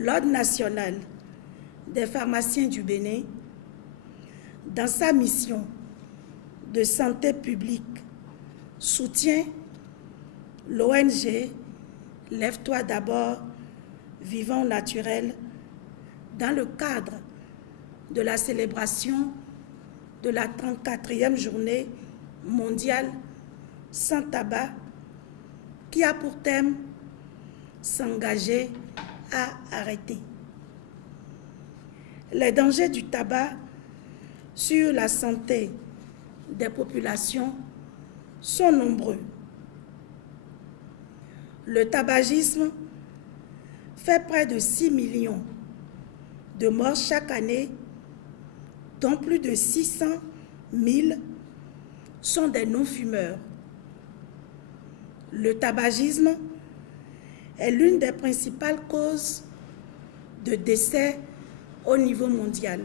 l'Ordre national des pharmaciens du Bénin, dans sa mission de santé publique, soutient l'ONG Lève-toi d'abord, vivant naturel, dans le cadre de la célébration de la 34e journée mondiale sans tabac, qui a pour thème s'engager à arrêter. Les dangers du tabac sur la santé des populations sont nombreux. Le tabagisme fait près de 6 millions de morts chaque année, dont plus de 600 000 sont des non-fumeurs. Le tabagisme est l'une des principales causes de décès au niveau mondial.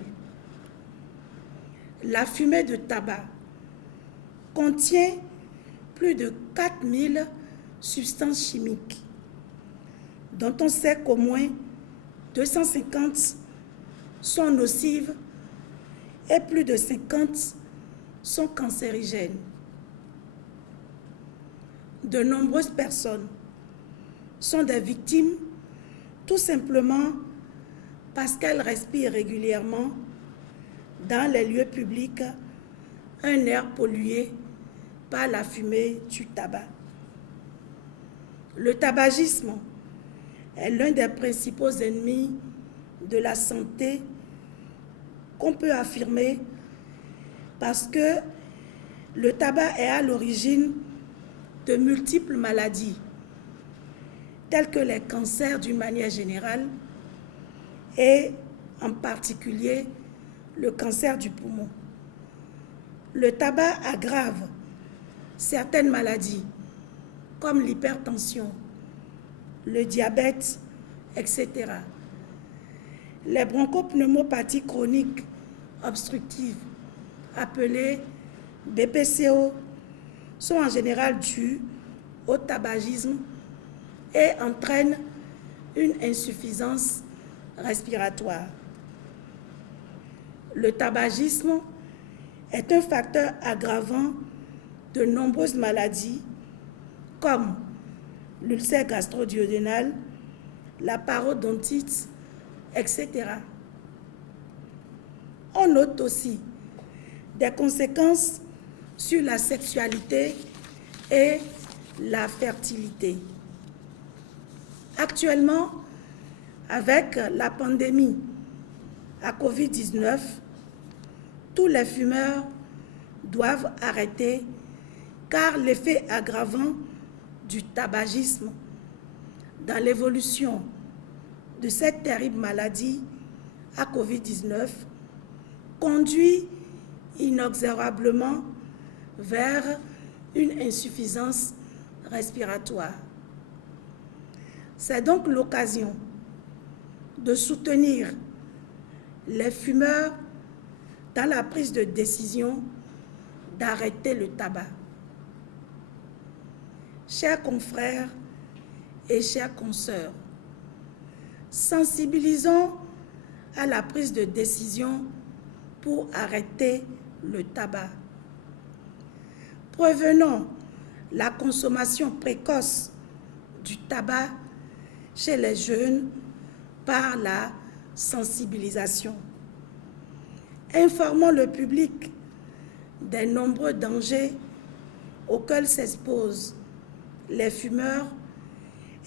La fumée de tabac contient plus de 4000 substances chimiques, dont on sait qu'au moins 250 sont nocives et plus de 50 sont cancérigènes. De nombreuses personnes sont des victimes tout simplement parce qu'elles respirent régulièrement dans les lieux publics un air pollué par la fumée du tabac. Le tabagisme est l'un des principaux ennemis de la santé qu'on peut affirmer parce que le tabac est à l'origine de multiples maladies, telles que les cancers d'une manière générale et en particulier le cancer du poumon. Le tabac aggrave certaines maladies comme l'hypertension, le diabète, etc. Les bronchopneumopathies chroniques obstructives, appelées BPCO, sont en général dues au tabagisme et entraînent une insuffisance respiratoire. Le tabagisme est un facteur aggravant de nombreuses maladies comme l'ulcère gastro-duodénal, la parodontite, etc. On note aussi des conséquences sur la sexualité et la fertilité. Actuellement, avec la pandémie à Covid-19, tous les fumeurs doivent arrêter car l'effet aggravant du tabagisme dans l'évolution de cette terrible maladie à Covid-19 conduit inexorablement vers une insuffisance respiratoire. C'est donc l'occasion de soutenir les fumeurs dans la prise de décision d'arrêter le tabac. Chers confrères et chères consoeurs, sensibilisons à la prise de décision pour arrêter le tabac. Prévenons la consommation précoce du tabac chez les jeunes par la sensibilisation. Informons le public des nombreux dangers auxquels s'exposent les fumeurs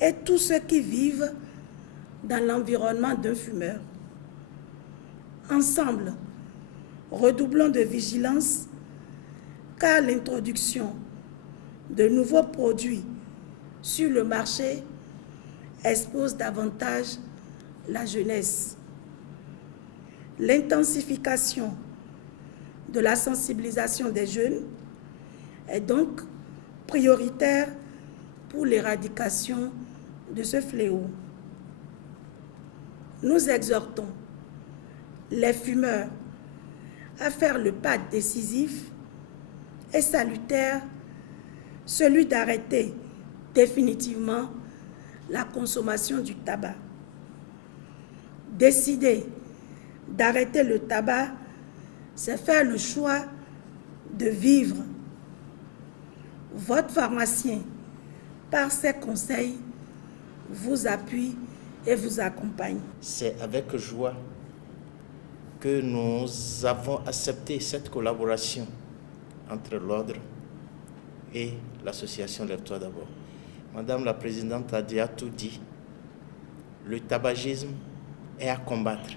et tous ceux qui vivent dans l'environnement d'un fumeur. Ensemble, redoublons de vigilance car l'introduction de nouveaux produits sur le marché expose davantage la jeunesse. L'intensification de la sensibilisation des jeunes est donc prioritaire pour l'éradication de ce fléau. Nous exhortons les fumeurs à faire le pas décisif et salutaire, celui d'arrêter définitivement la consommation du tabac. Décider d'arrêter le tabac, c'est faire le choix de vivre. Votre pharmacien, par ses conseils, vous appuie et vous accompagne. C'est avec joie que nous avons accepté cette collaboration entre l'ordre et l'association Lève-toi d'abord. Madame la Présidente a déjà tout dit. Le tabagisme est à combattre.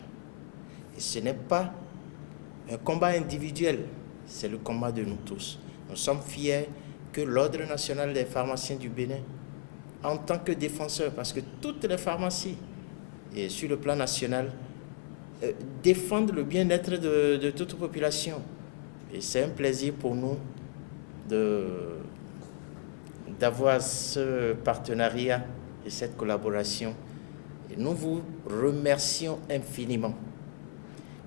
Et ce n'est pas un combat individuel, c'est le combat de nous tous. Nous sommes fiers que l'Ordre national des pharmaciens du Bénin, en tant que défenseur, parce que toutes les pharmacies, et sur le plan national, défendent le bien-être de toute population. Et c'est un plaisir pour nous d'avoir ce partenariat et cette collaboration. Et nous vous remercions infiniment.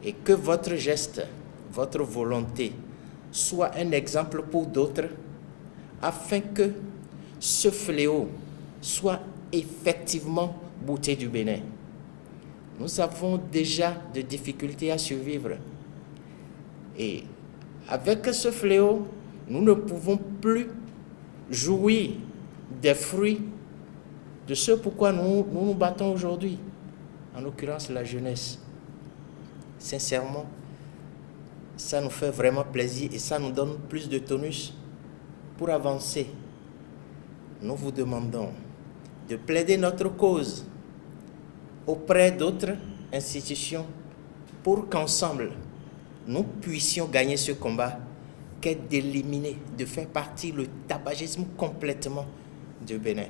Et que votre geste, votre volonté soit un exemple pour d'autres, afin que ce fléau soit effectivement bouté du Bénin. Nous avons déjà des difficultés à survivre. Et avec ce fléau, nous ne pouvons plus jouir des fruits de ce pourquoi nous battons aujourd'hui, en l'occurrence la jeunesse. Sincèrement, ça nous fait vraiment plaisir et ça nous donne plus de tonus pour avancer. Nous vous demandons de plaider notre cause auprès d'autres institutions pour qu'ensemble, nous puissions gagner ce combat qu'est d'éliminer, de faire partir le tabagisme complètement du Bénin.